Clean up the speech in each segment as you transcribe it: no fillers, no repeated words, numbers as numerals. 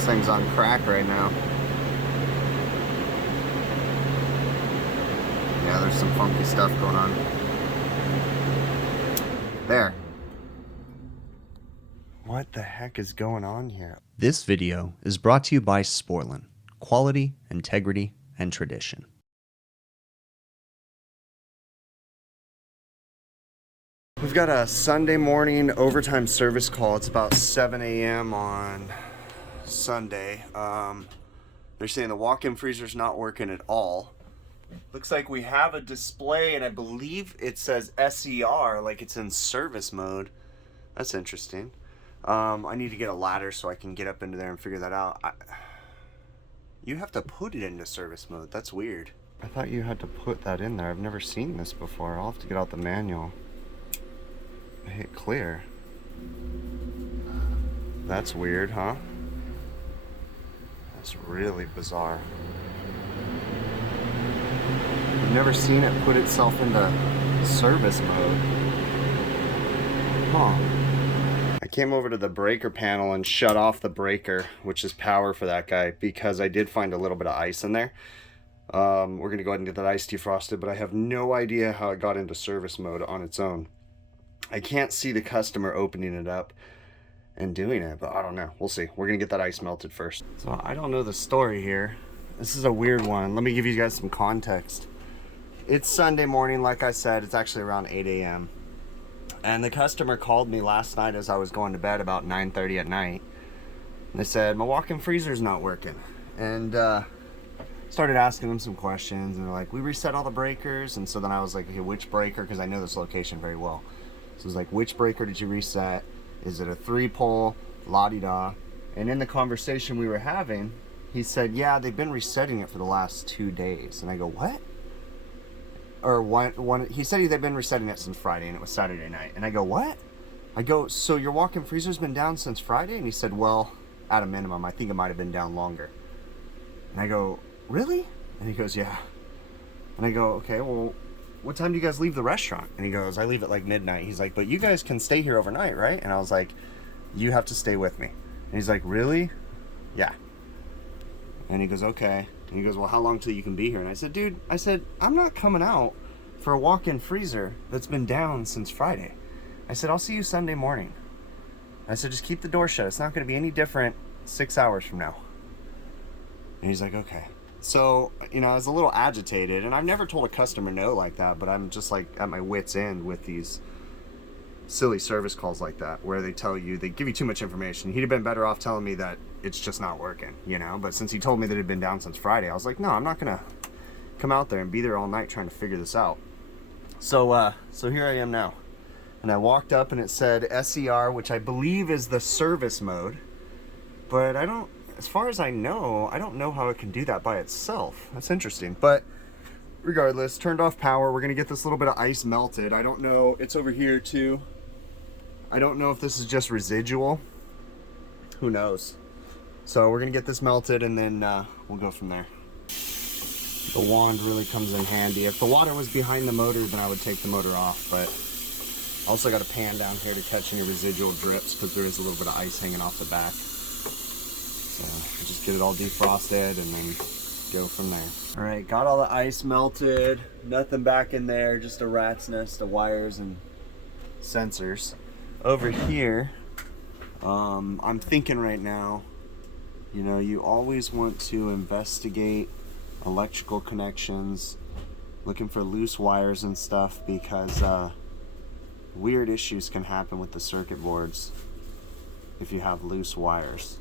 This thing's on crack right now. Yeah, there's some funky stuff going on. There. What the heck is going on here? This video is brought to you by Sporlan, quality, integrity, and tradition. We've got a Sunday morning overtime service call. It's about 7 a.m. on Sunday. They're saying the walk-in freezer's not working at all. Looks like we have a display, and I believe it says SER, like it's in service mode. That's interesting. I need to get a ladder so I can get up into there and figure that out. You have to put it into service mode. That's weird. I thought you had to put that in there. I've never seen this before. I'll have to get out the manual. I hit clear. That's weird, huh? That's really bizarre. I've never seen it put itself into service mode. Huh. I came over to the breaker panel and shut off the breaker, which is power for that guy, because I did find a little bit of ice in there. We're going to go ahead and get that ice defrosted, but I have no idea how it got into service mode on its own. I can't see the customer opening it up and doing it, but I don't know. We'll see. We're going to get that ice melted first. So I don't know the story here. This is a weird one. Let me give you guys some context. It's Sunday morning, like I said. It's actually around 8 a.m. And the customer called me last night as I was going to bed about 9:30 at night. And they said, my walk-in freezer's not working. And started asking them some questions. And they're like, we reset all the breakers. And so then I was like, okay, which breaker? Because I know this location very well. So it was like, which breaker did you reset? Is it a 3-pole? La-di-da. And in the conversation we were having, he said, yeah, they've been resetting it for the last 2 days. And I go, what? Or one, he said they've been resetting it since Friday, and it was Saturday night. And I go, what? I go, so your walk-in freezer's been down since Friday? And he said, well, at a minimum, I think it might have been down longer. And I go, really? And he goes, yeah. And I go, okay, well, what time do you guys leave the restaurant? And he goes, I leave at like midnight. He's like, but you guys can stay here overnight, right? And I was like, you have to stay with me. And he's like, really? Yeah. And he goes, okay. And he goes, well, how long till you can be here? And I said, dude, I'm not coming out for a walk-in freezer that's been down since Friday. I said, I'll see you Sunday morning. I said, just keep the door shut. It's not going to be any different 6 hours from now. And he's like, okay. So, you know, I was a little agitated, and I've never told a customer no like that, but I'm just like at my wit's end with these silly service calls like that, where they give you too much information. He'd have been better off telling me that it's just not working, you know, but since he told me that it had been down since Friday, I was like, no, I'm not gonna come out there and be there all night trying to figure this out. So here I am now, and I walked up and it said SER, which I believe is the service mode, but as far as I don't know how it can do that by itself. That's interesting. But regardless, turned off power. We're going to get this little bit of ice melted. I don't know. It's over here too. I don't know if this is just residual. Who knows? So we're going to get this melted, and then we'll go from there. The wand really comes in handy. If the water was behind the motor, then I would take the motor off. But I also got a pan down here to catch any residual drips, because there is a little bit of ice hanging off the back. Just get it all defrosted and then go from there. All right, got all the ice melted. Nothing back in there, just a rat's nest of wires and sensors. Over here, I'm thinking right now, you know, you always want to investigate electrical connections, looking for loose wires and stuff, because weird issues can happen with the circuit boards if you have loose wires.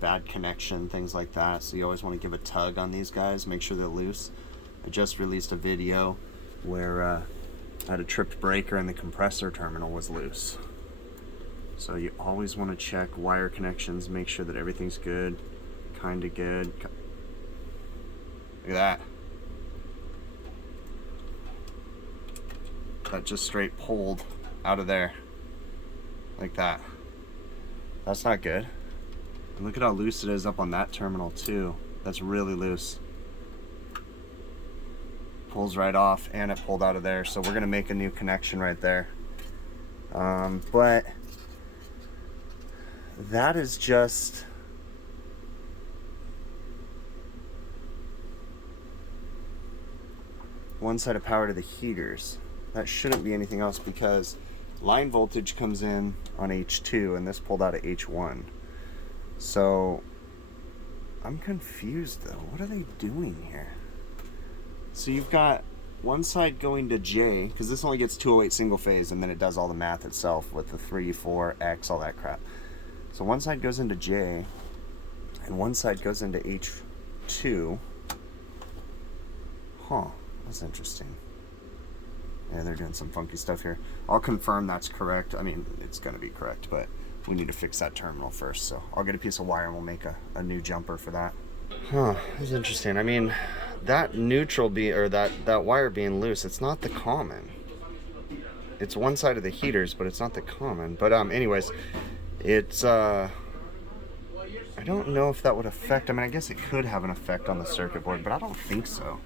Bad connection, things like that. So you always want to give a tug on these guys, make sure they're loose. I just released a video where I had a tripped breaker and the compressor terminal was loose. So you always want to check wire connections, make sure that everything's good, kind of good. Look at that. That just straight pulled out of there like that. That's not good. And look at how loose it is up on that terminal too. That's really loose. Pulls right off, and it pulled out of there. So we're gonna make a new connection right there. But that is just one side of power to the heaters. That shouldn't be anything else because line voltage comes in on H2 and this pulled out of H1. So I'm confused though. What are they doing here? So you've got one side going to J, because this only gets 208 single phase, and then it does all the math itself with the 3, 4, X, all that crap. So one side goes into J, and one side goes into H2. Huh, that's interesting. Yeah, they're doing some funky stuff here. I'll confirm that's correct. I mean, it's going to be correct, but we need to fix that terminal first. So I'll get a piece of wire and we'll make a new jumper for that. Huh, that's interesting. I mean, that neutral or that wire being loose, it's not the common. It's one side of the heaters, but it's not the common. But anyways, it's I don't know if that would affect. I mean, I guess it could have an effect on the circuit board, but I don't think so.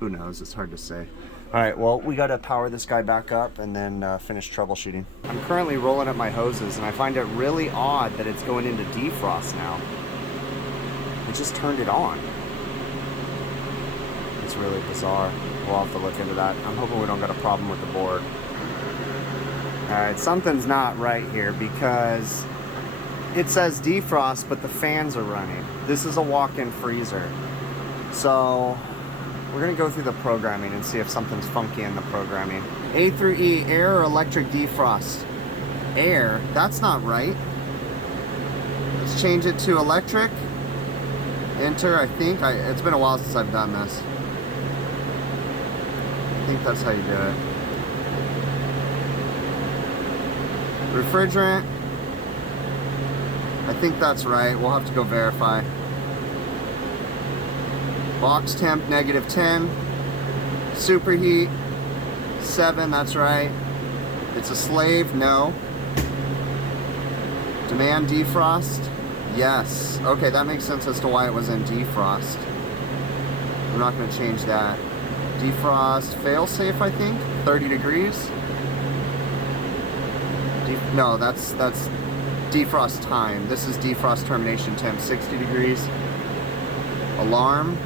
Who knows? It's hard to say. All right, well, we got to power this guy back up and then finish troubleshooting. I'm currently rolling up my hoses, and I find it really odd that it's going into defrost now. It just turned it on. It's really bizarre. We'll have to look into that. I'm hoping we don't got a problem with the board. Alright, something's not right here because it says defrost, but the fans are running. This is a walk-in freezer. So we're going to go through the programming and see if something's funky in the programming. A through E, air or electric defrost? Air, that's not right. Let's change it to electric. Enter, I think. It's been a while since I've done this. I think that's how you do it. Refrigerant. I think that's right. We'll have to go verify. Box temp, -10. Superheat, 7, that's right. It's a slave, no. Demand defrost, yes. Okay, that makes sense as to why it was in defrost. I'm not going to change that. Defrost failsafe, I think, 30 degrees. No, that's defrost time. This is defrost termination temp, 60 degrees. Alarm,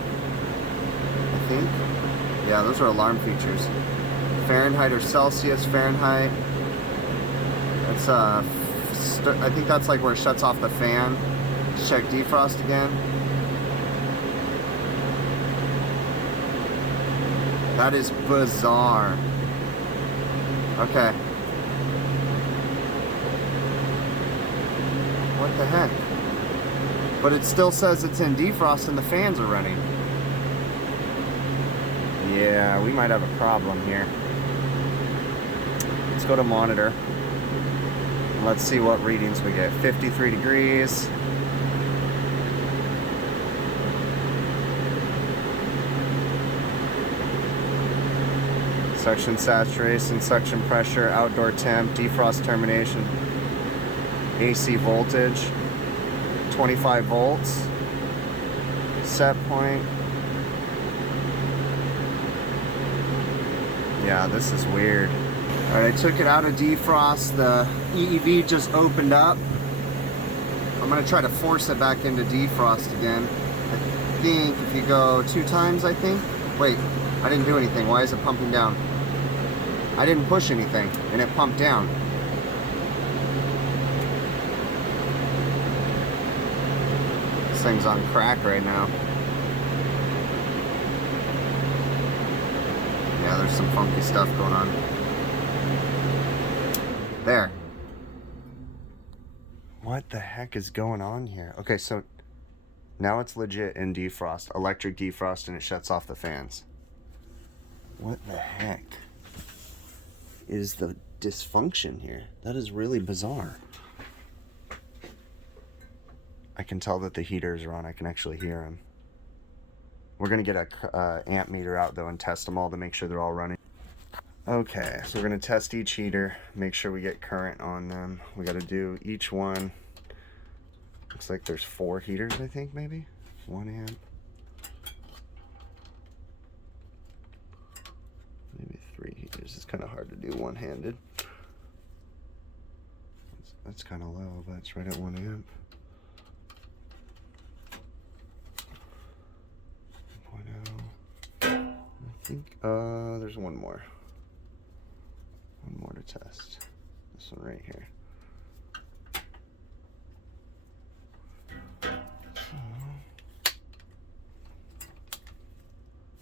I think. Yeah, those are alarm features. Fahrenheit or Celsius, Fahrenheit. That's I think that's like where it shuts off the fan. Check defrost again. That is bizarre. Okay. What the heck? But it still says it's in defrost and the fans are running. Yeah, we might have a problem here. Let's go to monitor. Let's see what readings we get. 53 degrees. Suction saturation, suction pressure, outdoor temp, defrost termination, AC voltage, 25 volts, set point. Yeah, this is weird. All right, I took it out of defrost. The EEV just opened up. I'm gonna try to force it back into defrost again. I think if you go 2 times, I think. Wait, I didn't do anything. Why is it pumping down? I didn't push anything, and it pumped down. This thing's on crack right now. Yeah, there's some funky stuff going on. There. What the heck is going on here? Okay, so now it's legit in defrost, electric defrost, and it shuts off the fans. What the heck is the dysfunction here? That is really bizarre. I can tell that the heaters are on. I can actually hear them. We're going to get a amp meter out though and test them all to make sure they're all running. Okay, so we're going to test each heater, make sure we get current on them. We got to do each one. Looks like there's 4 heaters, I think, maybe 1 amp, maybe 3 heaters. It's kind of hard to do one-handed. That's kind of low, but it's right at 1 amp. 1.0, think there's one more. One more to test. This one right here.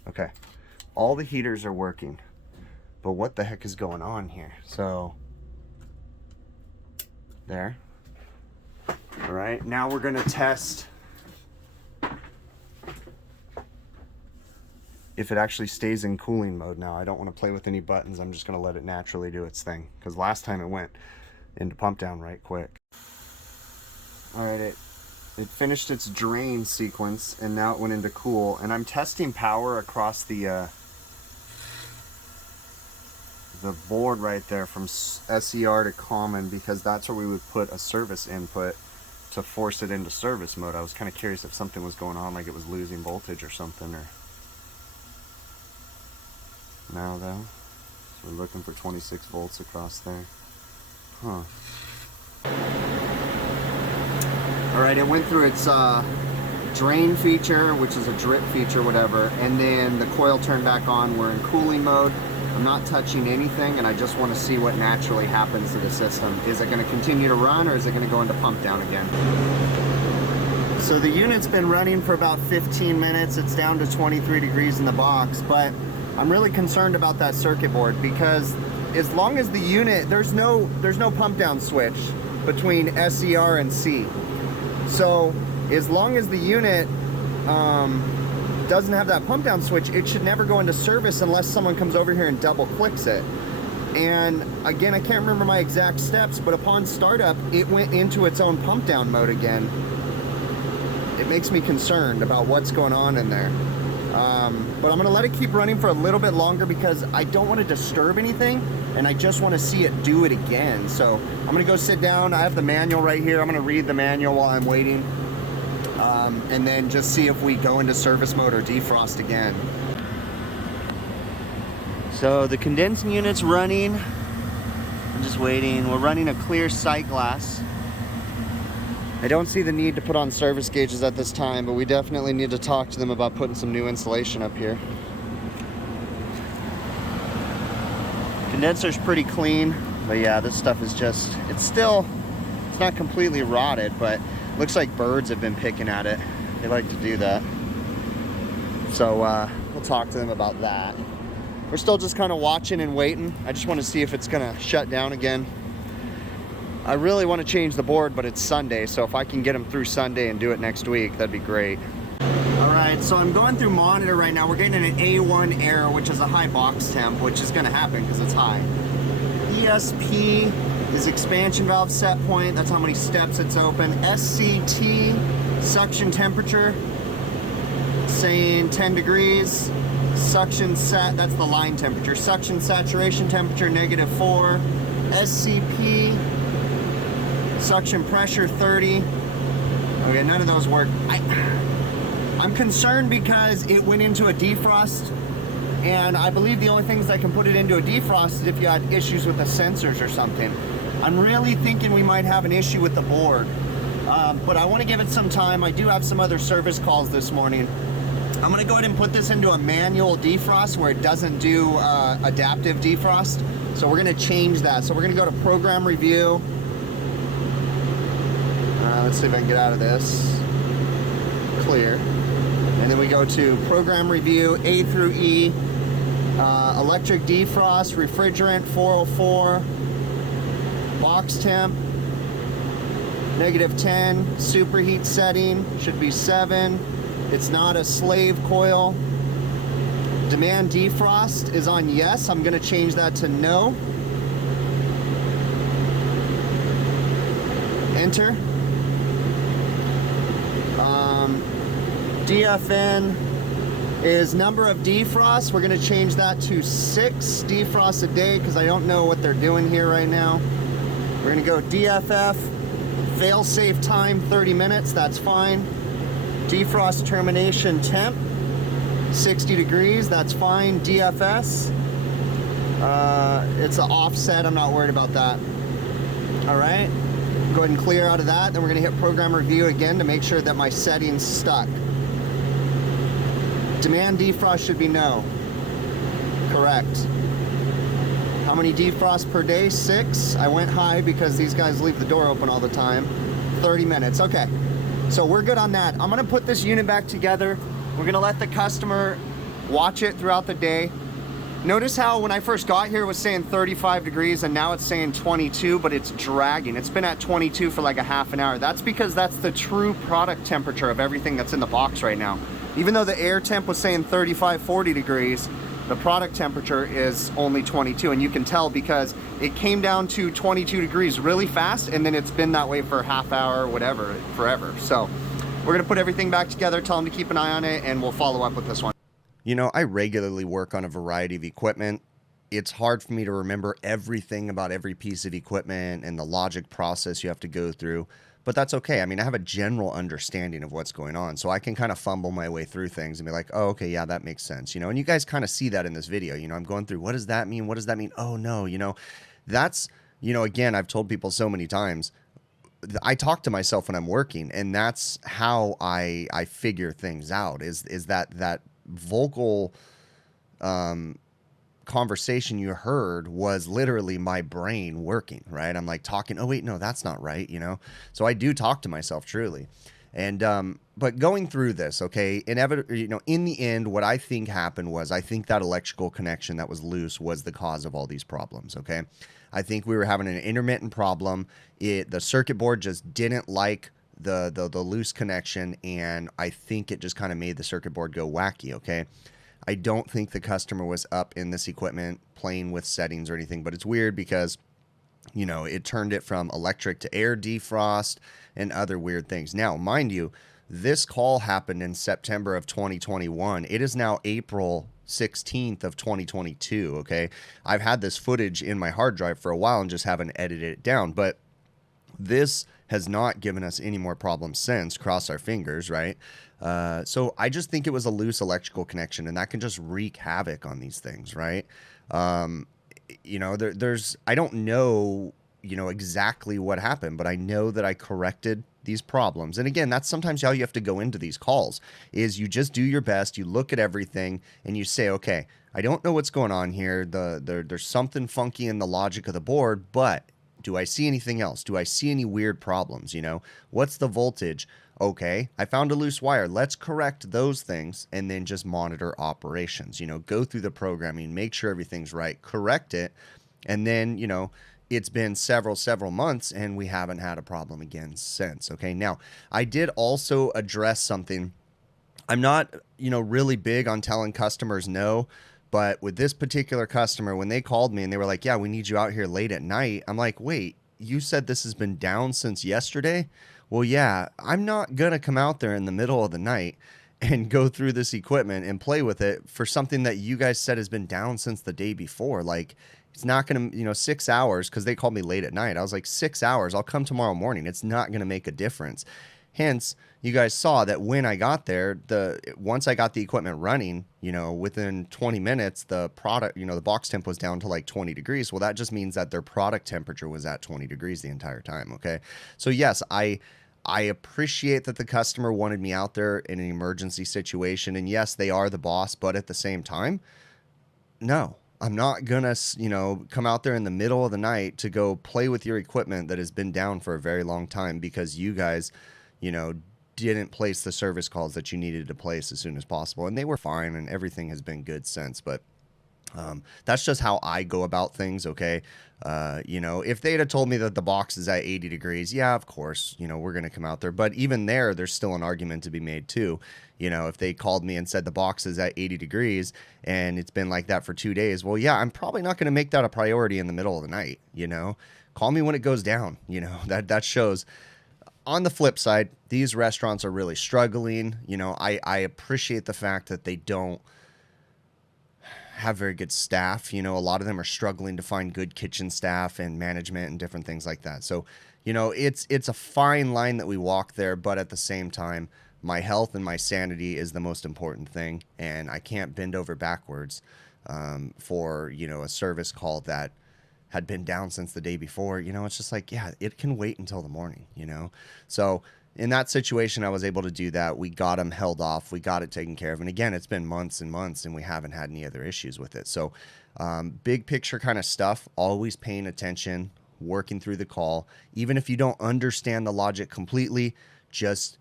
Okay, all the heaters are working, but what the heck is going on here? So, there. All right, now we're gonna test if it actually stays in cooling mode now. I don't want to play with any buttons. I'm just gonna let it naturally do its thing, because last time it went into pump down right quick. All right, it finished its drain sequence, and now it went into cool. And I'm testing power across the board right there from SER to common, because that's where we would put a service input to force it into service mode. I was kind of curious if something was going on, like it was losing voltage or something. Or now though, so we're looking for 26 volts across there. Huh. All right, it went through its drain feature, which is a drip feature, whatever, and then the coil turned back on. We're in cooling mode. I'm not touching anything, and I just want to see what naturally happens to the system. Is it going to continue to run, or is it going to go into pump down again? So the unit's been running for about 15 minutes. It's down to 23 degrees in the box, but I'm really concerned about that circuit board, because as long as the unit, there's no pump down switch between SER and C. So as long as the unit doesn't have that pump down switch, it should never go into service unless someone comes over here and double clicks it. And again, I can't remember my exact steps, but upon startup, it went into its own pump down mode again. It makes me concerned about what's going on in there. But I'm gonna let it keep running for a little bit longer, because I don't want to disturb anything, and I just want to see it do it again. So I'm gonna go sit down. I have the manual right here. I'm gonna read the manual while I'm waiting, and then just see if we go into service mode or defrost again. So the condensing unit's running. I'm just waiting. We're running a clear sight glass. I don't see the need to put on service gauges at this time, but we definitely need to talk to them about putting some new insulation up here. Condenser's pretty clean, but yeah, this stuff is just, it's not completely rotted, but looks like birds have been picking at it. They like to do that. So we'll talk to them about that. We're still just kind of watching and waiting. I just want to see if it's gonna shut down again. I really want to change the board, but it's Sunday, so if I can get them through Sunday and do it next week, that'd be great. All right, so I'm going through monitor right now. We're getting an A1 error, which is a high box temp, which is going to happen because it's high. ESP is expansion valve set point. That's how many steps it's open. SCT, suction temperature, saying 10 degrees. Suction set, that's the line temperature. Suction saturation temperature, -4. SCP, suction pressure 30. Okay, none of those work. I'm concerned because it went into a defrost, and I believe the only things that can put it into a defrost is if you had issues with the sensors or something. I'm really thinking we might have an issue with the board, but I want to give it some time. I do have some other service calls this morning. I'm going to go ahead and put this into a manual defrost where it doesn't do adaptive defrost. So we're going to change that. So we're going to go to program review. Let's see if I can get out of this. Clear. And then we go to program review, A through E, electric defrost, refrigerant 404, box temp, -10, superheat setting, should be 7. It's not a slave coil. Demand defrost is on yes. I'm going to change that to no. Enter. DFN is number of defrosts. We're going to change that to 6 defrosts a day because I don't know what they're doing here right now. We're going to go DFF, fail-safe time 30 minutes. That's fine. Defrost termination temp 60 degrees. That's fine. DFS, it's an offset. I'm not worried about that. All right. Go ahead and clear out of that. Then we're going to hit program review again to make sure that my setting's stuck. Demand defrost should be no. correct. How many defrosts per day? 6. I went high because these guys leave the door open all the time. 30 minutes. Okay. So we're good on that. I'm going to put this unit back together. We're going to let the customer watch it throughout the day. Notice how when I first got here it was saying 35 degrees and now it's saying 22, but it's dragging. It's been at 22 for like a half an hour. That's because that's the true product temperature of everything that's in the box right now. Even though the air temp was saying 35, 40 degrees, the product temperature is only 22, and you can tell because it came down to 22 degrees really fast, and then it's been that way for a half hour, whatever, forever. So we're gonna put everything back together, tell them to keep an eye on it, and we'll follow up with this one. You know, I regularly work on a variety of equipment. It's hard for me to remember everything about every piece of equipment and the logic process you have to go through, but that's okay. I mean, I have a general understanding of what's going on, so I can kind of fumble my way through things and be like, oh, okay, yeah, that makes sense, you know, and you guys kind of see that in this video. You know, I'm going through, what does that mean? What does that mean? Oh, no, you know, that's, you know, again, I've told people so many times, I talk to myself when I'm working, and that's how I figure things out, is that vocal conversation you heard was literally my brain working, right? I'm like talking, oh wait, no, that's not right, you know? So I do talk to myself truly. And but going through this, okay, you know, in the end, what I think happened was, I think that electrical connection that was loose was the cause of all these problems, okay? I think we were having an intermittent problem. The circuit board just didn't like the loose connection, and I think it just kind of made the circuit board go wacky, okay? I don't think the customer was up in this equipment playing with settings or anything, but it's weird because, you know, it turned it from electric to air defrost and other weird things. Now, mind you, this call happened in September of 2021. It is now April 16th of 2022, okay? I've had this footage in my hard drive for a while and just haven't edited it down, but this has not given us any more problems since. Cross our fingers, right? So I just think it was a loose electrical connection, and that can just wreak havoc on these things, right? You know, I don't know, you know, exactly what happened, but I know that I corrected these problems. And again, that's sometimes how you have to go into these calls, is you just do your best, you look at everything, and you say, okay, I don't know what's going on here. There's something funky in the logic of the board, but do I see anything else? Do I see any weird problems? You know, what's the voltage? Okay, I found a loose wire. Let's correct those things and then just monitor operations. You know, go through the programming, make sure everything's right, correct it. And then, you know, it's been several months and we haven't had a problem again since. Okay, now I did also address something. I'm not, you know, really big on telling customers no. But with this particular customer, when they called me and they were like, yeah, we need you out here late at night. I'm like, wait, you said this has been down since yesterday? Well, yeah, I'm not going to come out there in the middle of the night and go through this equipment and play with it for something that you guys said has been down since the day before. Like, it's not going to, you know, 6 hours, because they called me late at night. I was like, 6 hours, I'll come tomorrow morning. It's not going to make a difference. Hence, you guys saw that when I got there, once I got the equipment running, you know, within 20 minutes, the product, you know, the box temp was down to like 20 degrees. Well, that just means that their product temperature was at 20 degrees the entire time. Okay. So yes, I appreciate that the customer wanted me out there in an emergency situation. And yes, they are the boss, but at the same time, no, I'm not gonna, you know, come out there in the middle of the night to go play with your equipment that has been down for a very long time because you guys, you know, didn't place the service calls that you needed to place as soon as possible. And they were fine and everything has been good since. But that's just how I go about things, okay? You know, if they'd have told me that the box is at 80 degrees, yeah, of course, you know, we're going to come out there. But even there's still an argument to be made too. You know, if they called me and said the box is at 80 degrees and it's been like that for 2 days, well, yeah, I'm probably not going to make that a priority in the middle of the night, you know? Call me when it goes down, you know, that shows. On the flip side, these restaurants are really struggling. You know, I appreciate the fact that they don't have very good staff. You know, a lot of them are struggling to find good kitchen staff and management and different things like that. So, you know, it's a fine line that we walk there, but at the same time, my health and my sanity is the most important thing, and I can't bend over backwards for, you know, a service call that had been down since the day before. You know, it's just like, yeah, it can wait until the morning, you know? So in that situation, I was able to do that. We got them held off. We got it taken care of. And again, it's been months and months, and we haven't had any other issues with it. So, big picture kind of stuff, always paying attention, working through the call. Even if you don't understand the logic completely, just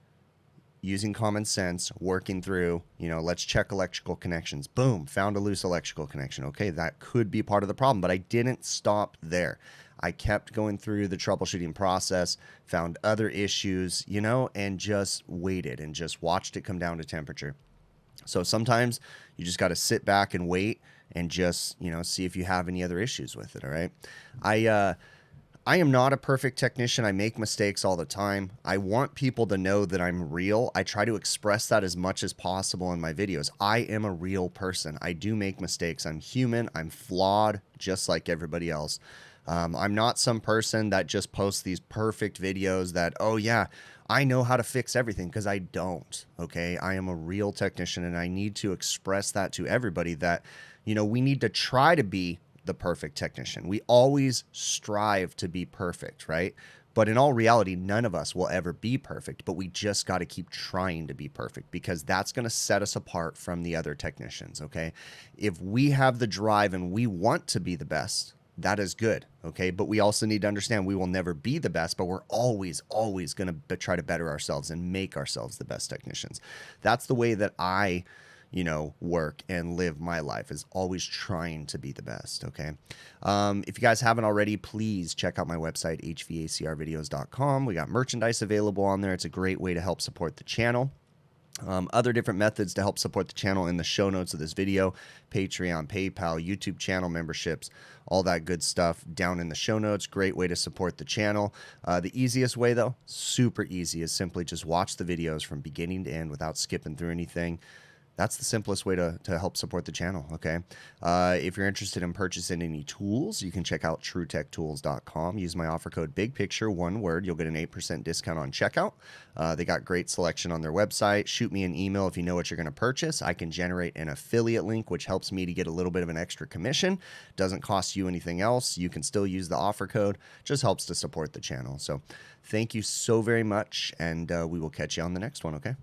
using common sense, working through, let's check electrical connections. Boom, found a loose electrical connection. Okay, that could be part of the problem, but I didn't stop there. I kept going through the troubleshooting process, found other issues, and just waited and just watched it come down to temperature. So sometimes you just got to sit back and wait and just, see if you have any other issues with it. All right. I am not a perfect technician. I make mistakes all the time. I want people to know that I'm real. I try to express that as much as possible in my videos. I am a real person. I do make mistakes. I'm human. I'm flawed, just like everybody else. I'm not some person that just posts these perfect videos that, oh yeah, I know how to fix everything, because I don't. Okay. I am a real technician, and I need to express that to everybody that, we need to try to be the perfect technician. We always strive to be perfect, right? But in all reality, none of us will ever be perfect, but we just got to keep trying to be perfect, because that's going to set us apart from the other technicians, okay? If we have the drive and we want to be the best, that is good, okay? But we also need to understand we will never be the best, but we're always going to try to better ourselves and make ourselves the best technicians. That's the way that I work and live my life, is always trying to be the best. Okay. If you guys haven't already, please check out my website, hvacrvideos.com. We got merchandise available on there. It's a great way to help support the channel. Other different methods to help support the channel in the show notes of this video: Patreon, PayPal, YouTube channel memberships, all that good stuff down in the show notes. Great way to support the channel. The easiest way, though, super easy, is simply just watch the videos from beginning to end without skipping through anything. That's the simplest way to help support the channel, okay? If you're interested in purchasing any tools, you can check out truetech.tools.com. Use my offer code BIGPICTURE, one word. You'll get an 8% discount on checkout. They got great selection on their website. Shoot me an email if you know what you're going to purchase. I can generate an affiliate link, which helps me to get a little bit of an extra commission. Doesn't cost you anything else. You can still use the offer code. Just helps to support the channel. So thank you so very much, and we will catch you on the next one, okay?